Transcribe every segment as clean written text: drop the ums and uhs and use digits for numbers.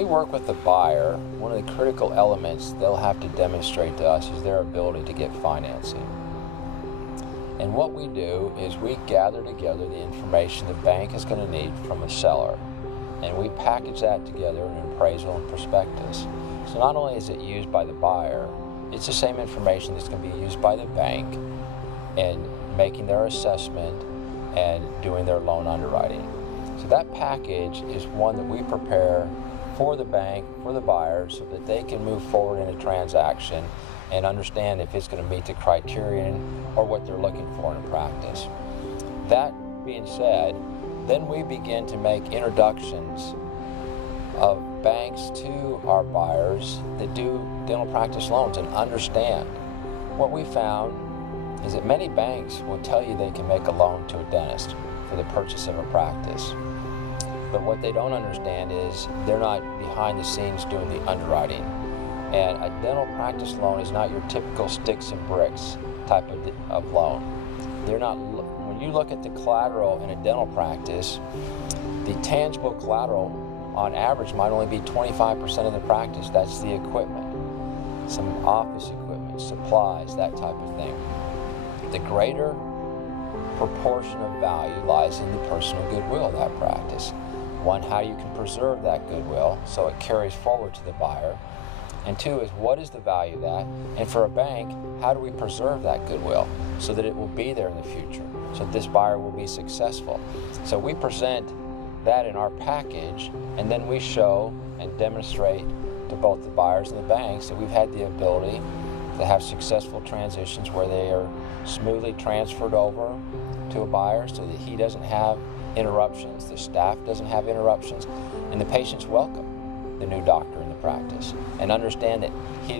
we work with the buyer, one of the critical elements they'll have to demonstrate to us is their ability to get financing. And what we do is we gather together the information the bank is going to need from a seller, and we package that together in an appraisal and prospectus. So not only is it used by the buyer, it's the same information that's going to be used by the bank in making their assessment and doing their loan underwriting. So that package is one that we prepare for the bank, for the buyer, so that they can move forward in a transaction and understand if it's going to meet the criterion or what they're looking for in practice. That being said, then we begin to make introductions of banks to our buyers that do dental practice loans and understand. What we found is that many banks will tell you they can make a loan to a dentist for the purchase of a practice. But what they don't understand is they're not behind the scenes doing the underwriting. And a dental practice loan is not your typical sticks and bricks type of loan. They're not. When you look at the collateral in a dental practice, the tangible collateral on average might only be 25% of the practice. That's the equipment, some office equipment, supplies, that type of thing. The greater proportion of value lies in the personal goodwill of that practice. One, how you can preserve that goodwill so it carries forward to the buyer. And two is, what is the value of that? And for a bank, how do we preserve that goodwill so that it will be there in the future, so this buyer will be successful? So we present that in our package, and then we show and demonstrate to both the buyers and the banks that we've had the ability to have successful transitions where they are smoothly transferred over to a buyer so that he doesn't have interruptions, the staff doesn't have interruptions, and the patients welcome the new doctor in the practice and understand that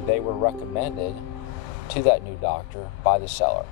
they were recommended to that new doctor by the seller.